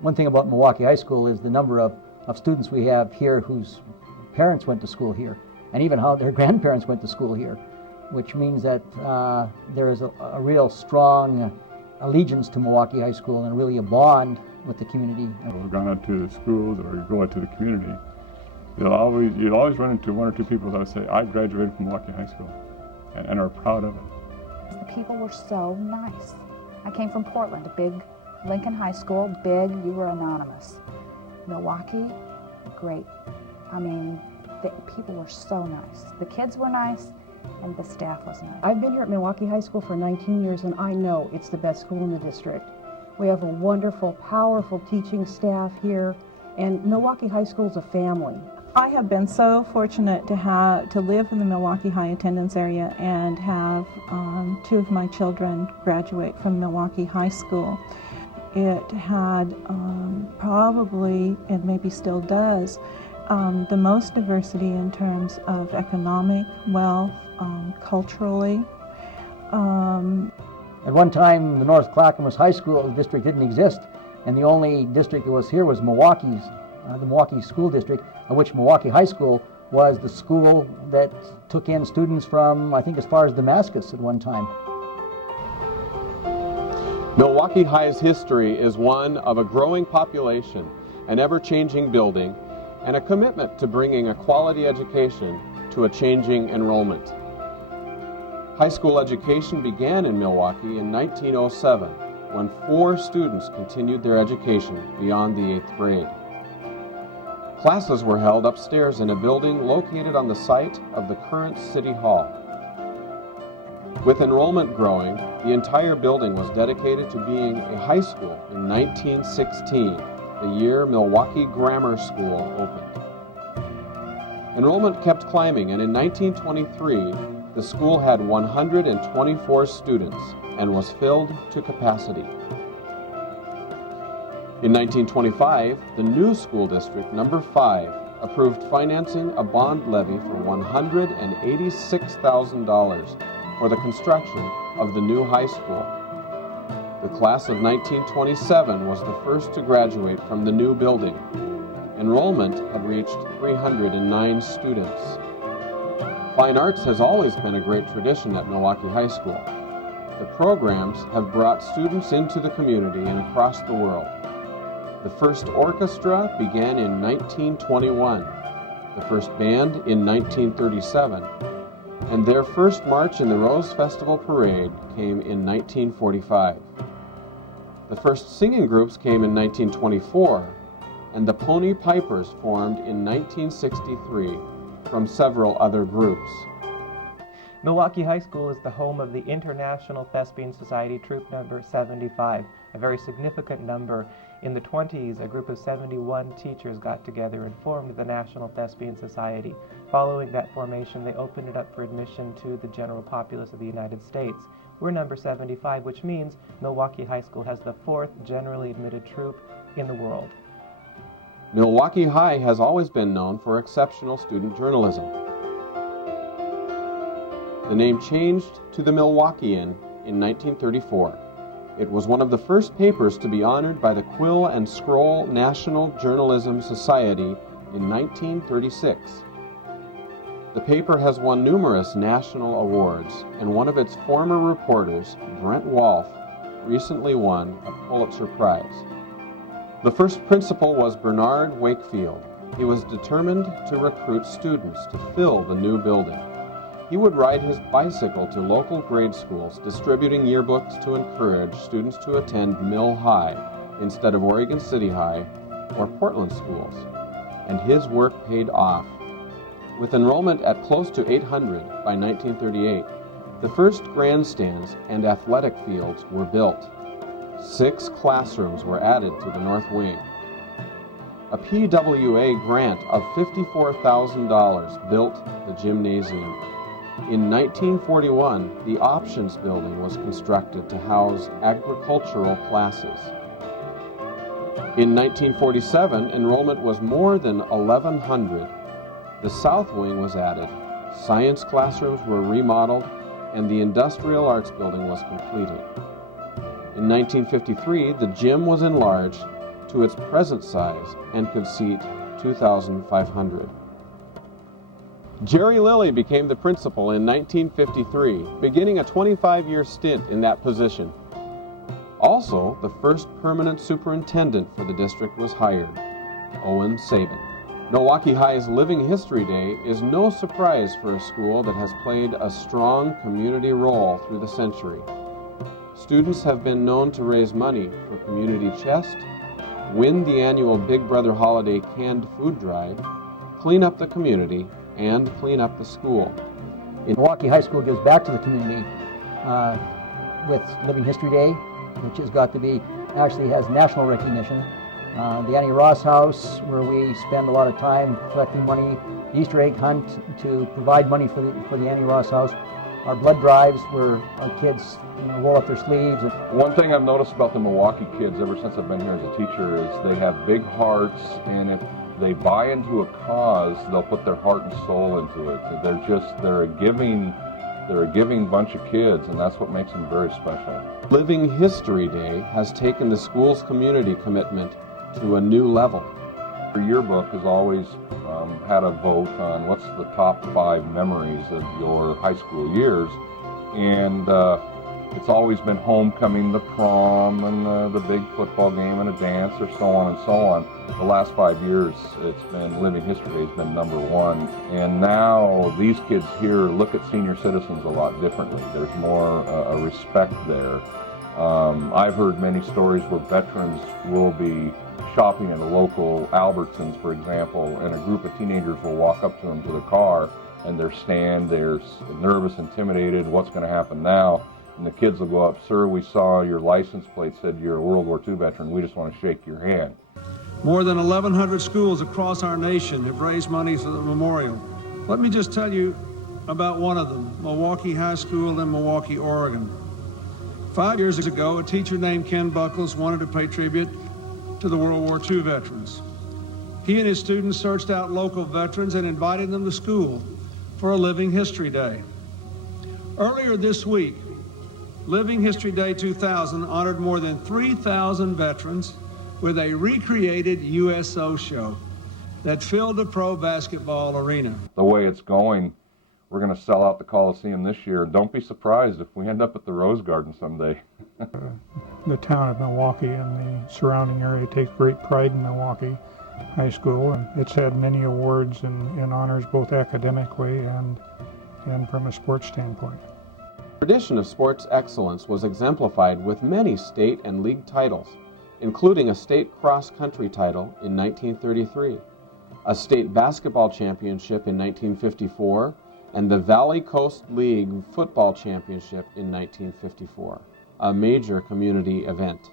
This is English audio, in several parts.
One thing about Milwaukie High School is the number of students we have here whose parents went to school here, and even how their grandparents went to school here, which means that there is a real strong allegiance to Milwaukie High School and really a bond with the community. We've gone out to the schools or you go out to the community, you'll always run into one or two people that say, I graduated from Milwaukie High School, and are proud of it. The people were so nice. I came from Portland, a big Lincoln High School, big, you were anonymous. Milwaukie, great. I mean, the people were so nice. The kids were nice, and the staff was nice. I've been here at Milwaukie High School for 19 years, and I know it's the best school in the district. We have a wonderful, powerful teaching staff here, and Milwaukie High School is a family. I have been so fortunate to live in the Milwaukie High attendance area and have two of my children graduate from Milwaukie High School. It had probably, and maybe still does, the most diversity in terms of economic wealth, culturally. At one time, the North Clackamas High School District didn't exist, and the only district that was here was Milwaukie, the Milwaukie School District, of which Milwaukie High School was the school that took in students from, I think, as far as Damascus at one time. Milwaukie High's history is one of a growing population, an ever-changing building, and a commitment to bringing a quality education to a changing enrollment. High school education began in Milwaukie in 1907, when 4 students continued their education beyond the 8th grade. Classes were held upstairs in a building located on the site of the current City Hall. With enrollment growing, the entire building was dedicated to being a high school in 1916, the year Milwaukie Grammar School opened. Enrollment kept climbing, and in 1923, the school had 124 students and was filled to capacity. In 1925, the new school district, number 5, approved financing a bond levy for $186,000 for the construction of the new high school. The class of 1927 was the first to graduate from the new building. Enrollment had reached 309 students. Fine arts has always been a great tradition at Milwaukie High School. The programs have brought students into the community and across the world. The first orchestra began in 1921, the first band in 1937, and their first march in the Rose Festival Parade came in 1945. The first singing groups came in 1924, and the Pony Pipers formed in 1963 from several other groups. Milwaukie High School is the home of the International Thespian Society Troop Number 75, a very significant number. In the 20s, a group of 71 teachers got together and formed the National Thespian Society. Following that formation, they opened it up for admission to the general populace of the United States. We're number 75, which means Milwaukie High School has the 4th generally admitted troop in the world. Milwaukie High has always been known for exceptional student journalism. The name changed to the Milwaukeean in 1934. It was one of the first papers to be honored by the Quill and Scroll National Journalism Society in 1936. The paper has won numerous national awards, and one of its former reporters, Brent Wolf, recently won a Pulitzer Prize. The first principal was Bernard Wakefield. He was determined to recruit students to fill the new building. He would ride his bicycle to local grade schools, distributing yearbooks to encourage students to attend Mill High instead of Oregon City High or Portland schools, and his work paid off. With enrollment at close to 800 by 1938, the first grandstands and athletic fields were built. 6 classrooms were added to the north wing. A PWA grant of $54,000 built the gymnasium. In 1941, the Options Building was constructed to house agricultural classes. In 1947, enrollment was more than 1,100. The South Wing was added, science classrooms were remodeled, and the Industrial Arts Building was completed. In 1953, the gym was enlarged, to its present size and could seat 2,500. Jerry Lilly became the principal in 1953, beginning a 25-year stint in that position. Also, the first permanent superintendent for the district was hired, Owen Sabin. Milwaukie High's Living History Day is no surprise for a school that has played a strong community role through the century. Students have been known to raise money for Community Chest, win the annual Big Brother Holiday canned food drive, clean up the community, and clean up the school. Milwaukie High School gives back to the community with Living History Day, which has got to be, actually has national recognition. The Annie Ross House, where we spend a lot of time collecting money, the Easter egg hunt to provide money for the Annie Ross House, our blood drives where our kids roll up their sleeves. One thing I've noticed about the Milwaukie kids ever since I've been here as a teacher is they have big hearts, and if they buy into a cause, they'll put their heart and soul into it. They're a giving bunch of kids, and that's what makes them very special. Living History Day has taken the school's community commitment to a new level. Your yearbook has always had a vote on what's the top 5 memories of your high school years, and it's always been homecoming, the prom, and the big football game and a dance, or so on and so on. The last 5 years, it's been Living History Day has been #1, and now these kids here look at senior citizens a lot differently. There's more a respect there. I've heard many stories where veterans will be shopping at a local Albertsons, for example, and a group of teenagers will walk up to them to the car, and they're nervous, intimidated, what's going to happen now? And the kids will go up, "Sir, we saw your license plate said you're a World War II veteran. We just want to shake your hand." More than 1,100 schools across our nation have raised money for the memorial. Let me just tell you about one of them, Milwaukie High School in Milwaukie, Oregon. 5 years ago, a teacher named Ken Buckles wanted to pay tribute to the World War II veterans. He and his students searched out local veterans and invited them to school for a Living History Day. Earlier this week, Living History Day 2000 honored more than 3,000 veterans with a recreated USO show that filled the pro basketball arena. The way it's going, we're going to sell out the Coliseum this year. Don't be surprised if we end up at the Rose Garden someday. The town of Milwaukie and the surrounding area takes great pride in Milwaukie High School, and it's had many awards and honors both academically and from a sports standpoint. The tradition of sports excellence was exemplified with many state and league titles, including a state cross-country title in 1933, a state basketball championship in 1954, and the Valley Coast League football championship in 1954, a major community event.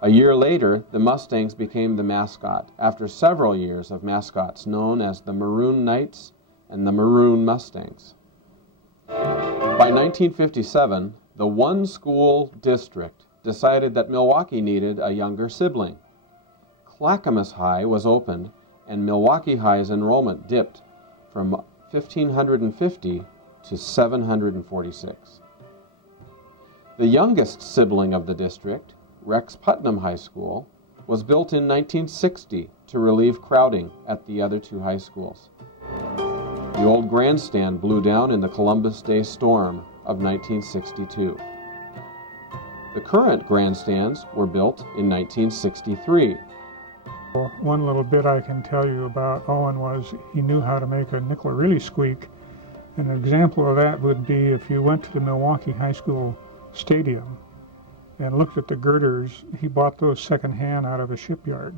A year later, the Mustangs became the mascot, after several years of mascots known as the Maroon Knights and the Maroon Mustangs. By 1957, the one-school district decided that Milwaukie needed a younger sibling. Clackamas High was opened, and Milwaukie High's enrollment dipped from 1,550 to 746. The youngest sibling of the district, Rex Putnam High School, was built in 1960 to relieve crowding at the other two high schools. The old grandstand blew down in the Columbus Day storm of 1962. The current grandstands were built in 1963. One little bit I can tell you about Owen was he knew how to make a nickel really squeak. An example of that would be if you went to the Milwaukie High School stadium and looked at the girders. He bought those secondhand out of a shipyard.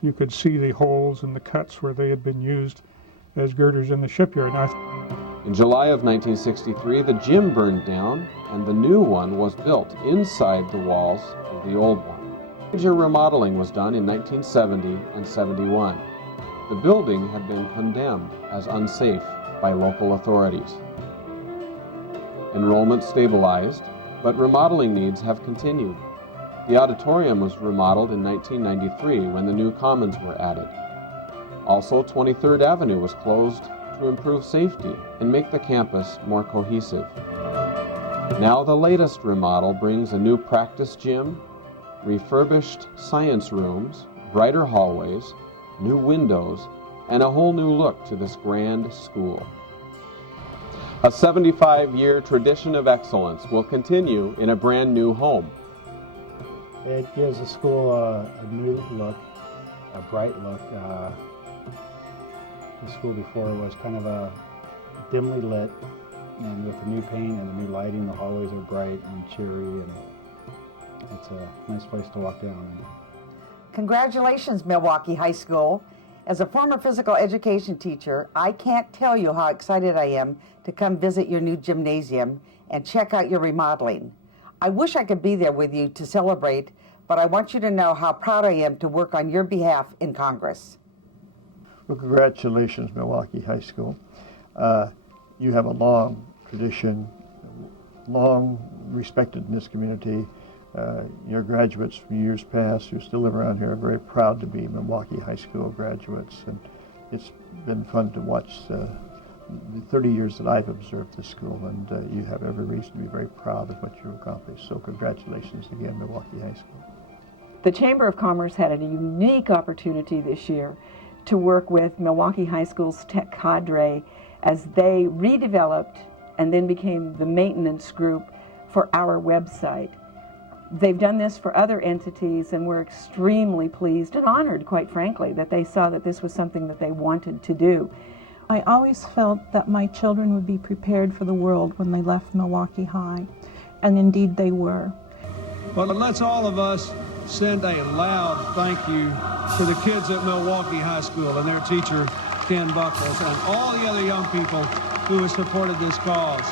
You could see the holes and the cuts where they had been used as girders in the shipyard. In July of 1963, the gym burned down and the new one was built inside the walls of the old one. Major remodeling was done in 1970 and 71. The building had been condemned as unsafe by local authorities. Enrollment stabilized, but remodeling needs have continued. The auditorium was remodeled in 1993 when the new commons were added. Also, 23rd Avenue was closed to improve safety and make the campus more cohesive. Now the latest remodel brings a new practice gym, refurbished science rooms, brighter hallways, new windows, and a whole new look to this grand school. A 75-year tradition of excellence will continue in a brand new home. It gives the school a new look, a bright look. The school before was kind of a dimly lit, and with the new paint and the new lighting, the hallways are bright and cheery, and it's a nice place to walk down. Congratulations, Milwaukie High School. As a former physical education teacher, I can't tell you how excited I am to come visit your new gymnasium and check out your remodeling. I wish I could be there with you to celebrate, but I want you to know how proud I am to work on your behalf in Congress. Well, congratulations, Milwaukie High School. You have a long tradition, long respected in this community. Your graduates from years past who still live around here are very proud to be Milwaukie High School graduates, and it's been fun to watch the 30 years that I've observed this school, and you have every reason to be very proud of what you've accomplished. So congratulations again, Milwaukie High School. The Chamber of Commerce had a unique opportunity this year to work with Milwaukie High School's tech cadre as they redeveloped and then became the maintenance group for our website. They've done this for other entities, and we're extremely pleased and honored, quite frankly, that they saw that this was something that they wanted to do. I always felt that my children would be prepared for the world when they left Milwaukie High, and indeed they were. But let's all of us send a loud thank you to the kids at Milwaukie High School and their teacher, Ken Buckles, and all the other young people who have supported this cause.